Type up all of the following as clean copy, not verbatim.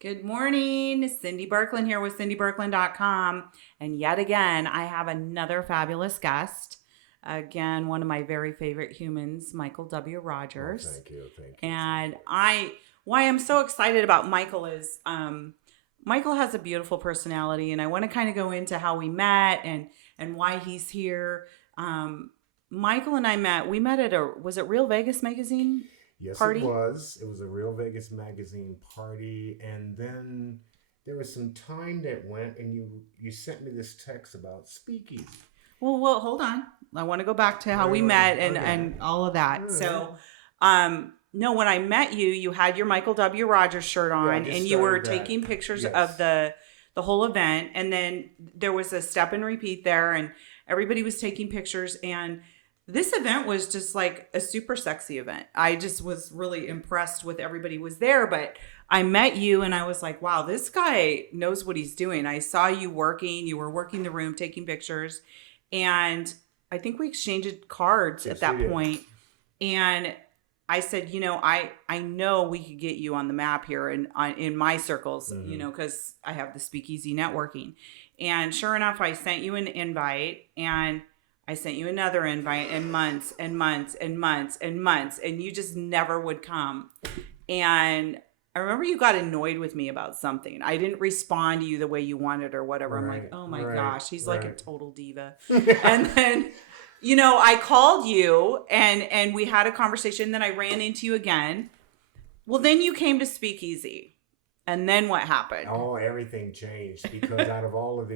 Good morning. Cindy Berkland here with cindyberkland.com. And yet again, I have another fabulous guest. Again, one of my very favorite humans, Michael W. Oh, Rogers. thank you. Thank you. And why I'm so excited about Michael is Michael has a beautiful personality, and I want to kind of go into how we met and why he's here. Um, Michael and I met. We met at was it Real Vegas magazine Yes, it party? was. It was a Real Vegas magazine party, and then there was some time that went, and you sent me this text about Speakeasy. Well, hold on. I want to go back to how we Right, met okay. and all of All that. right. No, when I met you, you had your Michael W. Rogers shirt Yeah, I on, just and you were started that. taking pictures of Yes. the whole event. And then there was a step and repeat there, and everybody was taking pictures. And this event was just like a super sexy event. I just was really impressed with everybody who was there. But I met you, and I was like, wow, this guy knows what he's doing. I saw you working. You were working the room, taking pictures, and I think we exchanged cards at Yes, we that did. point. And I said, I know we could get you on the map here in my circles, Mm-hmm. because I have the Speakeasy Networking. And sure enough, I sent you an invite, and I sent you another invite, and months and months and months and months, and you just never would come. And I remember you got annoyed with me about something. I didn't respond to you the way you wanted or whatever. I'm like, Right, oh my right, gosh, he's like a right. total diva. And then, I called you and we had a conversation. Then I ran into you again. Well, then you came to Speakeasy. And then what happened? Oh, everything changed because out of all of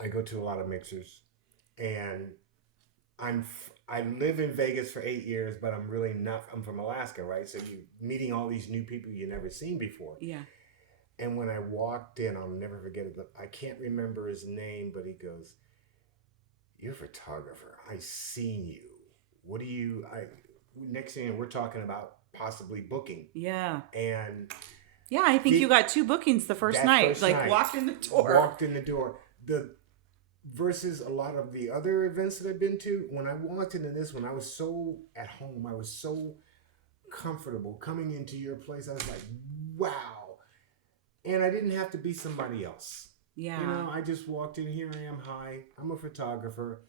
I go to a lot of mixers, and I live in Vegas for 8 years, but I'm really not. I'm from Alaska, right? So you meeting all these new people you never seen before. Yeah. And when I walked in, I'll never forget it. I can't remember his name, but he goes, "You're a photographer. I seen you. What do you? I next thing we're talking about possibly booking." Yeah. And Yeah, I think you the got two bookings the first that night. first Like night walked in the door. walked in the door. The versus a lot of the other events that I've been to. When I walked into this one, I was so at home. I was so comfortable coming into your place. I was like, wow. And I didn't have to be somebody else. Yeah. I just walked in. Here I am. Hi, I'm a photographer.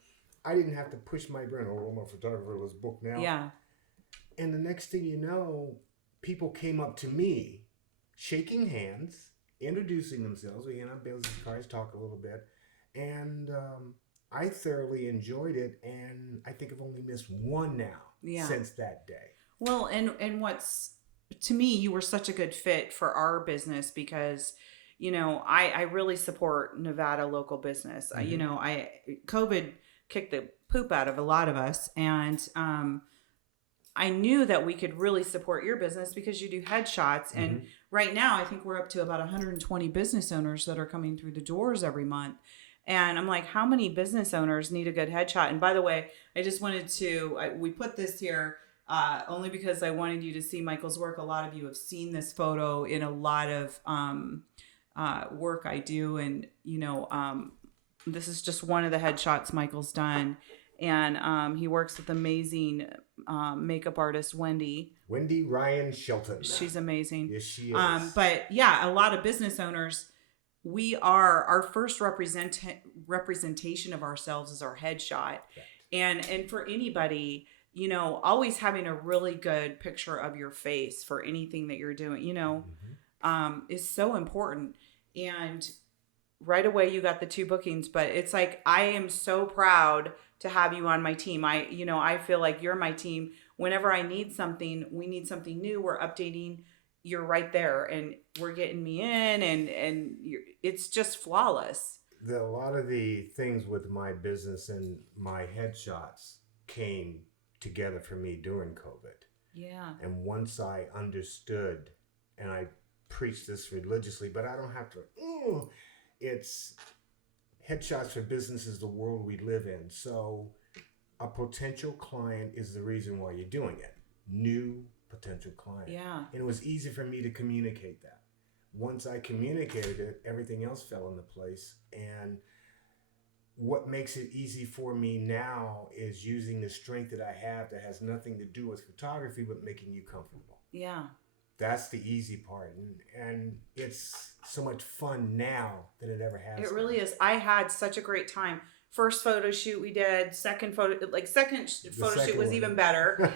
I didn't have to push my brand. Oh, I'm a photographer. Let's book now. Yeah. And the next thing you know, people came up to me, shaking hands, introducing themselves. We business cards, talk a little bit, and I thoroughly enjoyed it. And I think I've only missed one now Yeah. since that day. Well, and what's to me, you were such a good fit for our business because, I really support Nevada local business. Mm-hmm. I COVID kicked the poop out of a lot of us, and I knew that we could really support your business because you do headshots. And Mm-hmm. right now, I think we're up to about 120 business owners that are coming through the doors every month. And I'm like, how many business owners need a good headshot? And by the way, I just wanted we put this here only because I wanted you to see Michael's work. A lot of you have seen this photo in a lot of work I do. And, this is just one of the headshots Michael's done. And he works with amazing makeup artist Wendy Ryan Shelton. She's amazing. Yes, she is. But yeah, a lot of business owners, we are our first representation of ourselves is our headshot. And for anybody, always having a really good picture of your face for anything that you're doing, is so important. And right away you got the two bookings, but it's like I am so proud to have you on my team. I feel like you're my team. Whenever I need something, we need something new, we're updating, you're right there and we're getting me in, and it's just flawless. A lot of the things with my business and my headshots came together for me during COVID. Yeah. And once I understood, and I preach this religiously, but I don't have to, it's headshots for business is the world we live in. So a potential client is the reason why you're doing it. New potential client. Yeah. And it was easy for me to communicate that. Once I communicated it, everything else fell into place. And what makes it easy for me now is using the strength that I have that has nothing to do with photography, but making you comfortable. Yeah. That's the easy part, and it's so much fun now than it ever has It been. really is. I had such a great time. First photo shoot we did, second The photo shoot second was one. even better.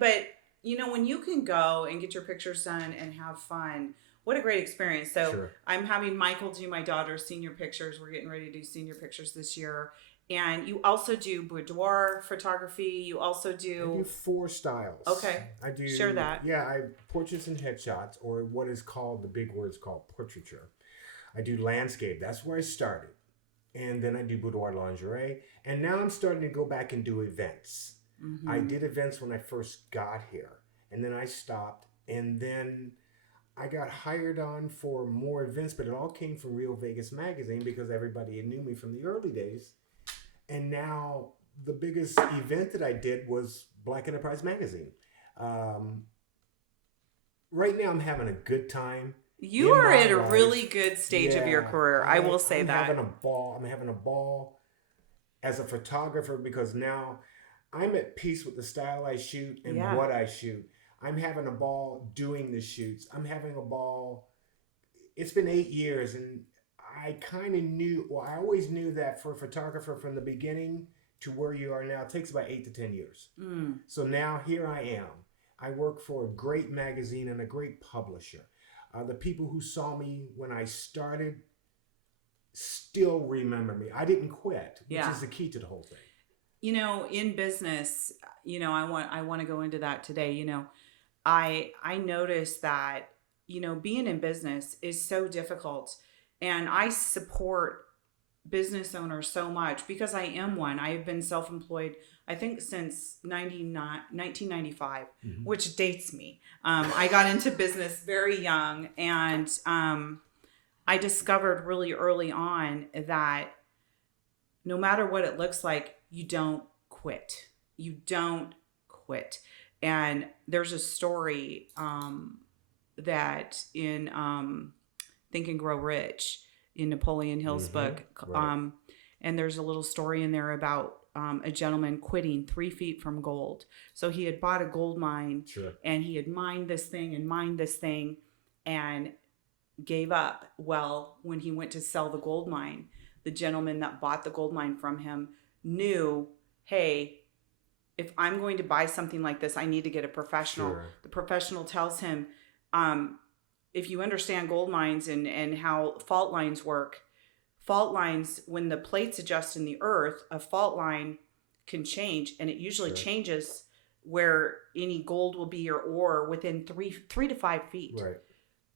But when you can go and get your pictures done and have fun, what a great experience. So Sure. I'm having Michael do my daughter's senior pictures. We're getting ready to do senior pictures this year. And you also do boudoir photography. You also I do do, 4 styles. okay, I do, share that. yeah, I portraits and headshots, or what is called, the big word is called portraiture. I do landscape. That's where I started. And then I do boudoir lingerie. And now I'm starting to go back and do events. I did events when I first got here. And then I stopped. And then I got hired on for more events, but it all came from Real Vegas Magazine because everybody knew me from the early days. And now the biggest event that I did was Black Enterprise Magazine. Um, right now I'm having a good time. You in are my at a life. really good stage of your Yeah, career. I will say I'm that. having a ball. I'm having a ball as a photographer because now I'm at peace with the style I shoot and Yeah. what I shoot. I'm having a ball doing the shoots. I'm having a ball. It's been 8 years, and I kind of knew, well, I always knew that for a photographer from the beginning to where you are now, it takes about 8 to 10 years. Mm. So now here I am. I work for a great magazine and a great publisher. The people who saw me when I started still remember me. I didn't quit, which Yeah. is the key to the whole thing. In business, I want to go into that today. I noticed that, being in business is so difficult, and I support business owners so much because I am one. I have been self-employed, I think, since 1995, which dates me. I got into business very young, and I discovered really early on that no matter what it looks like, you don't quit. You don't quit. And there's a story that in Think and Grow Rich, in Napoleon Hill's book. Right. And there's a little story in there about a gentleman quitting 3 feet from gold. So he had bought a gold mine, Sure. and he had mined this thing and gave up. Well, when he went to sell the gold mine, the gentleman that bought the gold mine from him knew, hey, if I'm going to buy something like this, I need to get a professional. Sure. The professional tells him, if you understand gold mines and how fault lines work, when the plates adjust in the earth, a fault line can change, and it usually Sure. changes where any gold will be or ore within 3 to 5 feet. Right.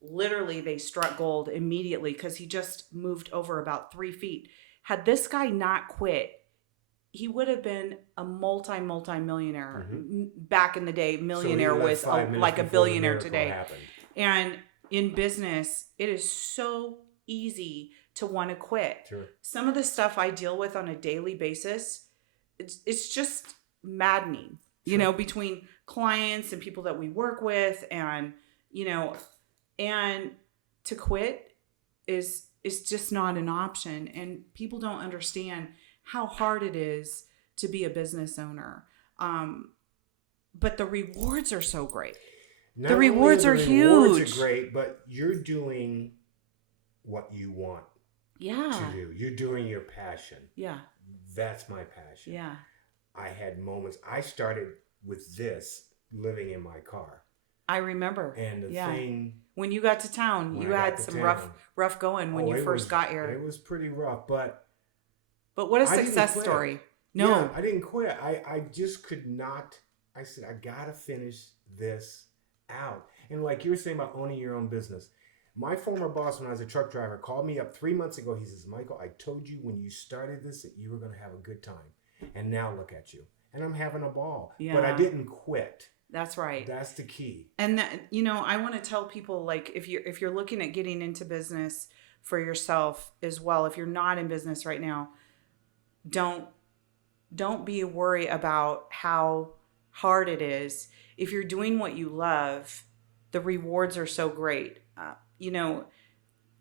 Literally, they struck gold immediately because he just moved over about 3 feet. Had this guy not quit, he would have been a multi-millionaire back in the day. Millionaire So he left with 5 minutes like a before the billionaire miracle today. happened. And in business, it is so easy to want to quit. Sure. Some of the stuff I deal with on a daily basis, it's just maddening. Sure. Between clients and people that we work with, and and to quit is just not an option. And people don't understand how hard it is to be a business owner. But the rewards are so great. The rewards are huge. Are great, but you're doing what you want Yeah. to do. You're doing your passion. Yeah. That's my passion. Yeah. I had moments. I started with this living in my car. I remember. And the Yeah. thing, When you got to town, when you I got had to some town- rough going when you it first was- got here. It was pretty rough, but But what a I didn't success quit. story. No. Yeah, I didn't quit. I just could not. I said, I gotta finish this out. And like you were saying about owning your own business, my former boss when I was a truck driver called me up 3 months ago. He says, Michael, I told you when you started this that you were going to have a good time. And now look at you. And I'm having a ball. Yeah. But I didn't quit. That's right. That's the key. And that, I want to tell people, like, if you're looking at getting into business for yourself as well, if you're not in business right now, don't be worried about how hard it is. If you're doing what you love, the rewards are so great.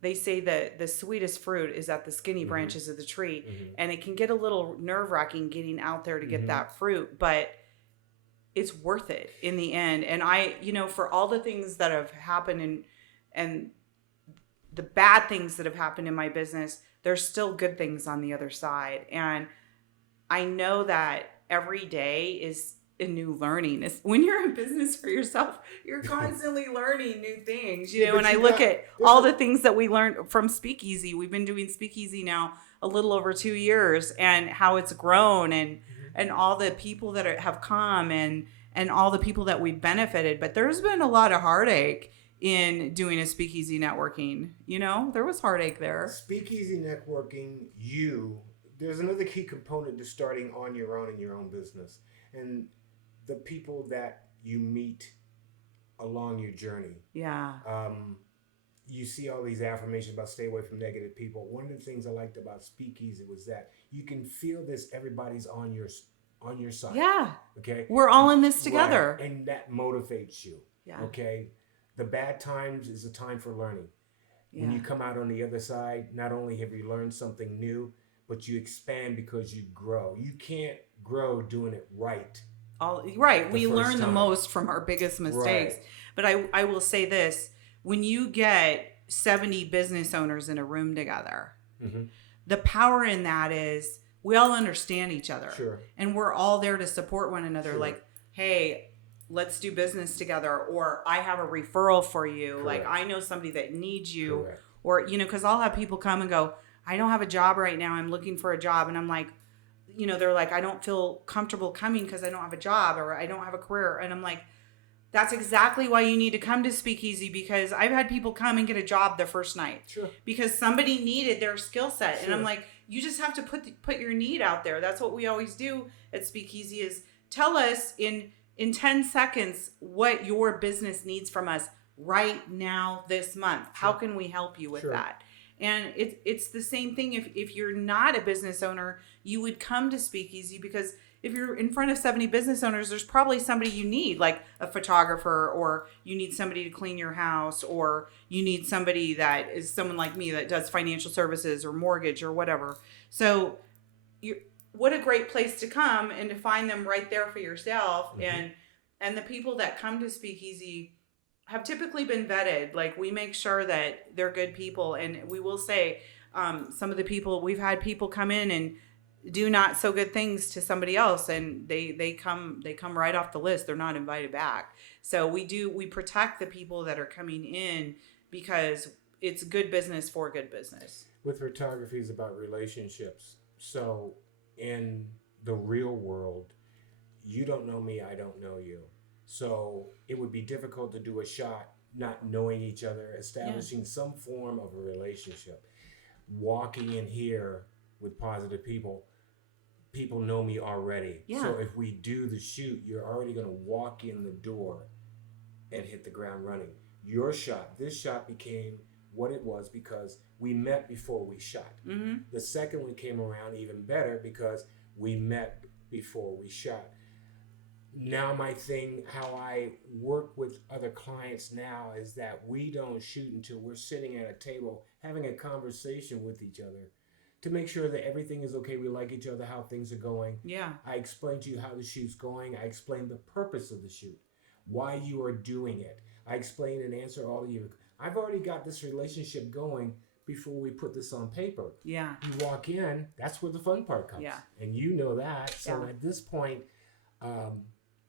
They say that the sweetest fruit is at the skinny branches of the tree, and it can get a little nerve-wracking getting out there to get that fruit. But it's worth it in the end. And for all the things that have happened and the bad things that have happened in my business, there's still good things on the other side. And I know that every day is a new learning. When you're in business for yourself, you're constantly learning new things, Yeah, and I look at all the things that we learned from Speakeasy. We've been doing Speakeasy now a little over 2 years, and how it's grown, and all the people that have come, and all the people that we've benefited. But there's been a lot of heartache in doing a Speakeasy Networking. There was heartache there. Speakeasy Networking, there's another key component to starting on your own in your own business. And the people that you meet along your journey. Yeah. You see all these affirmations about stay away from negative people. One of the things I liked about Speakeasy was that you can feel this, everybody's on your side. Yeah. Okay. We're all in this together. Right. And that motivates you. Yeah. Okay. The bad times is a time for learning. Yeah. When you come out on the other side, not only have you learned something new, but you expand because you grow. You can't grow doing it right. We learn the most from our biggest mistakes. Right. But I will say this, when you get 70 business owners in a room together, mm-hmm. the power in that is we all understand each other. Sure. And we're all there to support one another. Sure. Like, hey, let's do business together. Or I have a referral for you. Correct. Like, I know somebody that needs you. Correct. Or, because I'll have people come and go, I don't have a job right now. I'm looking for a job. And I'm like, they're like, I don't feel comfortable coming because I don't have a job or I don't have a career. And I'm like, that's exactly why you need to come to Speakeasy, because I've had people come and get a job their first night. Sure. Because somebody needed their skill set. Sure. And I'm like, you just have to put your need out there. That's what we always do at Speakeasy, is tell us in 10 seconds what your business needs from us right now this month. How can we help you with that? And it's the same thing if you're not a business owner, you would come to Speakeasy, because if you're in front of 70 business owners, there's probably somebody you need, like a photographer, or you need somebody to clean your house, or you need somebody that is someone like me that does financial services or mortgage or whatever. So what a great place to come and to find them right there for yourself. Mm-hmm. And the people that come to Speakeasy have typically been vetted. Like, we make sure that they're good people. And we will say, some of the people, we've had people come in and do not so good things to somebody else, and they come right off the list. They're not invited back. So we protect the people that are coming in, because it's good business for good business. With photography, is about relationships. So in the real world, you don't know me, I don't know you. So it would be difficult to do a shot not knowing each other, establishing some form of a relationship. Walking in here with positive people know me already. Yeah. So if we do the shoot, you're already going to walk in the door and hit the ground running. This shot became what it was because we met before we shot. Mm-hmm. The second one came around even better because we met before we shot. Now my thing, how I work with other clients now, is that we don't shoot until we're sitting at a table having a conversation with each other to make sure that everything is okay. We like each other, how things are going. Yeah. I explain to you how the shoot's going. I explain the purpose of the shoot, why you are doing it. I explain and answer all of you. I've already got this relationship going before we put this on paper. Yeah. You walk in, that's where the fun part comes. Yeah. And you know that. So at this point,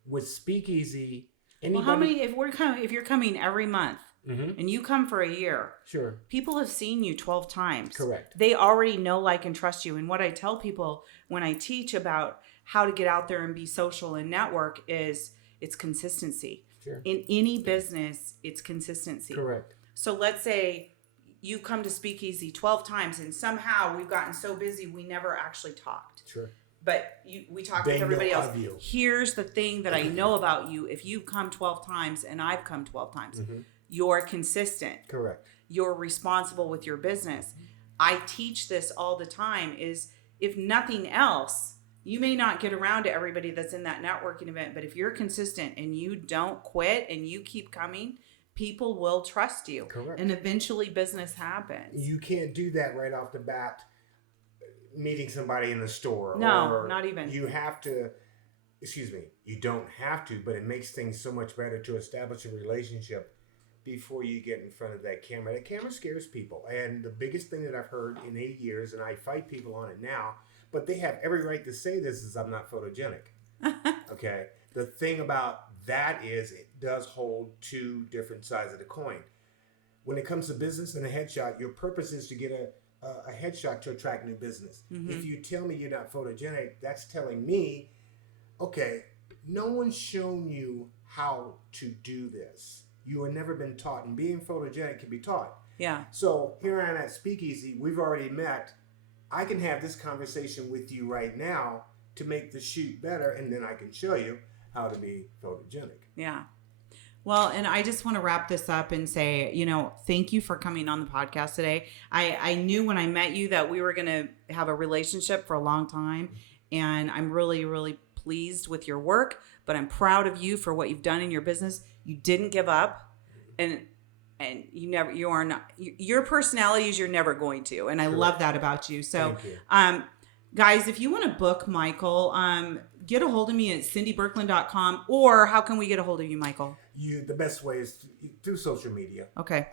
with Speakeasy, anybody... Well, how many, if you're coming every month, mm-hmm. and you come for a year, sure, people have seen you 12 times. Correct. They already know, like, and trust you. And what I tell people when I teach about how to get out there and be social and network is it's consistency. Sure. In any business, it's consistency. Correct. So let's say you come to Speakeasy 12 times and somehow we've gotten so busy we never actually talked. Sure. But we talked with everybody else. You. Here's the thing that I know about you. If you've come 12 times and I've come 12 times, mm-hmm. you're consistent. Correct. You're responsible with your business. I teach this all the time, is if nothing else, you may not get around to everybody that's in that networking event, but if you're consistent and you don't quit and you keep coming, people will trust you. Correct. And eventually business happens. You can't do that right off the bat, meeting somebody in the store. No, or not even. You have to excuse me, you don't have to, but it makes things so much better to establish a relationship before you get in front of that camera. That camera scares people. And the biggest thing that I've heard in 8 years, and I fight people on it now, but they have every right to say this, is I'm not photogenic. Okay? The thing about that is it does hold two different sides of the coin. When it comes to business and a headshot, your purpose is to get a headshot to attract new business. If you tell me you're not photogenic, that's telling me, okay, no one's shown you how to do this. You have never been taught, and being photogenic can be taught. Yeah. So here I am at Speakeasy. We've already met. I can have this conversation with you right now to make the shoot better, and then I can show you how to be photogenic. Yeah. Well, and I just want to wrap this up and say, thank you for coming on the podcast today. I knew when I met you that we were going to have a relationship for a long time, and I'm really, really pleased with your work, but I'm proud of you for what you've done in your business. You didn't give up, and you are not, your personality is you're never going to, and I love that about you. So, guys, if you want to book Michael, get a hold of me at cindyberkland.com, or how can we get a hold of you, Michael? The best way is through social media. Okay.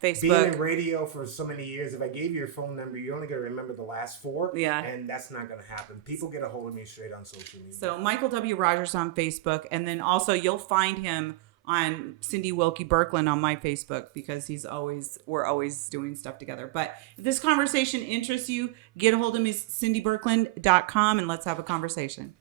Being Facebook. in radio for so many years, if I gave you your phone number, you're only going to remember the last 4. Yeah. And that's not going to happen. People get a hold of me straight on social media. So Michael W. Rogers on Facebook, and then also you'll find him on Cindy Wilkie Berkland on my Facebook, because we're always doing stuff together. But if this conversation interests you, get a hold of me, cindyberkland.com, and let's have a conversation.